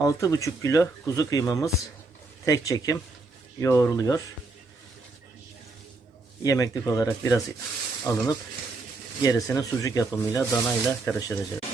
6,5 kilo kuzu kıymamız tek çekim yoğruluyor. Yemeklik olarak biraz alınıp gerisini sucuk yapımıyla danayla karıştıracağız.